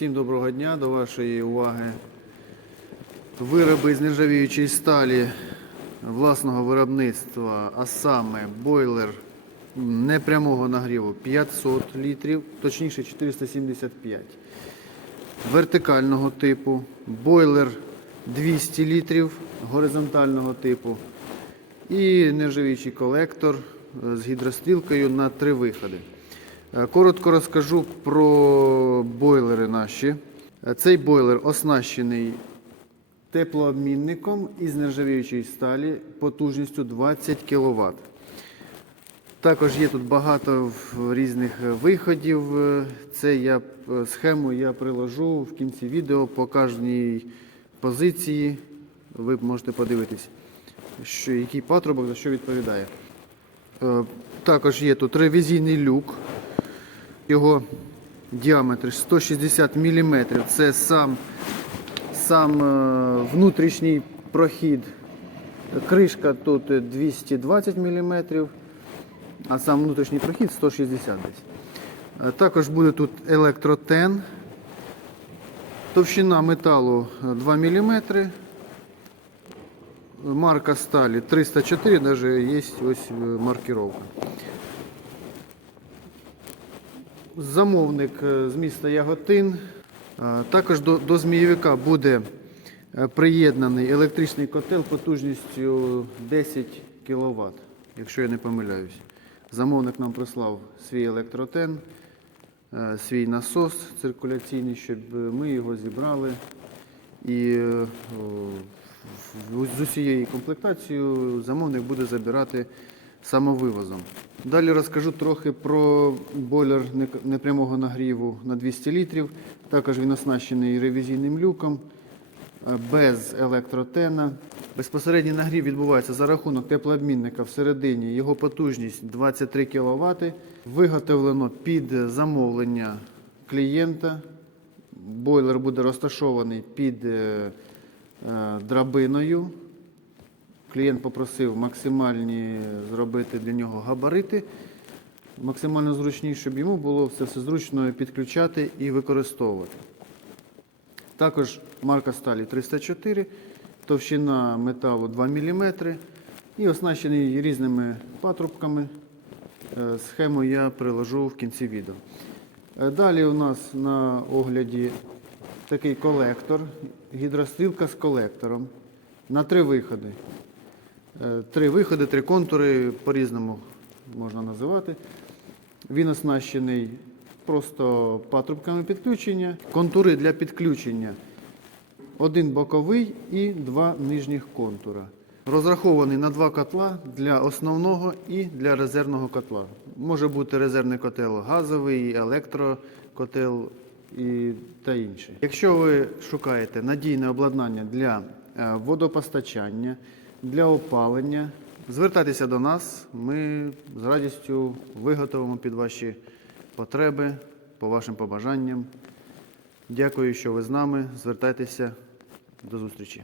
Всім доброго дня, до вашої уваги. Вироби з нержавіючої сталі власного виробництва, а саме бойлер непрямого нагріву 500 літрів, точніше 475. Вертикального типу, бойлер 200 літрів горизонтального типу і нержавіючий колектор з гідрострілкою на три виходи. Е, Коротко розкажу про бойлери наші. Е, Цей бойлер оснащений теплообмінником із нержавіючої сталі потужністю 20 кВт. Також є тут багато різних виходів. Е, Це я схему я приложу в кінці відео по кожній позиції. Ви можете подивитись, що, який патрубок за що відповідає. Також є тут ревізійний люк. Його діаметр 160 мм. Це сам, сам е, внутрішній прохід. Кришка тут е, 220 мм, а сам внутрішній прохід 160 десь. Е, Також буде тут електротен. Товщина металу е, 2 мм. Марка сталі 304, навіть є ось е, маркировка. Замовник е, з міста Яготин. Е, Також до, до змійовика буде е, приєднаний електричний котел потужністю 10 кВт, якщо я не помиляюсь. Замовник нам прислав свій електротен, свій насос циркуляційний, щоб ми його зібрали і з усією комплектацією замовник буде забирати самовивозом. Далі розкажу трохи про бойлер непрямого нагріву на 200 літрів. Також він оснащений ревізійним люком, е, без електротена. Безпосередній нагрів відбувається за рахунок теплообмінника всередині. Його потужність 23 кВт. Виготовлено під замовлення клієнта. Бойлер буде розташований під е, е, драбиною. Клієнт попросив максимальні зробити для нього габарити, максимально зручні, щоб йому було все, все зручно підключати і використовувати. Також марка сталі 304, товщина металу 2 мм і оснащений різними патрубками. Е, Схему я приложу в кінці відео. Е, Далі у нас на огляді такий колектор, гідрострілка з колектором на три виходи. Е, Три виходи, три контури, по-різному можна називати. Він оснащений просто патрубками підключення. Контури для підключення. Один боковий і два нижніх контура. Розрахований на два котла для основного і для резервного котла. Може бути резервний котел газовий, електрокотел і та інше. Якщо ви шукаєте надійне обладнання для е, водопостачання, для опалення, звертайтеся до нас. Ми з радістю виготовимо під ваші потреби, по вашим побажанням. Дякую, що ви з нами. Звертайтеся. До зустрічі.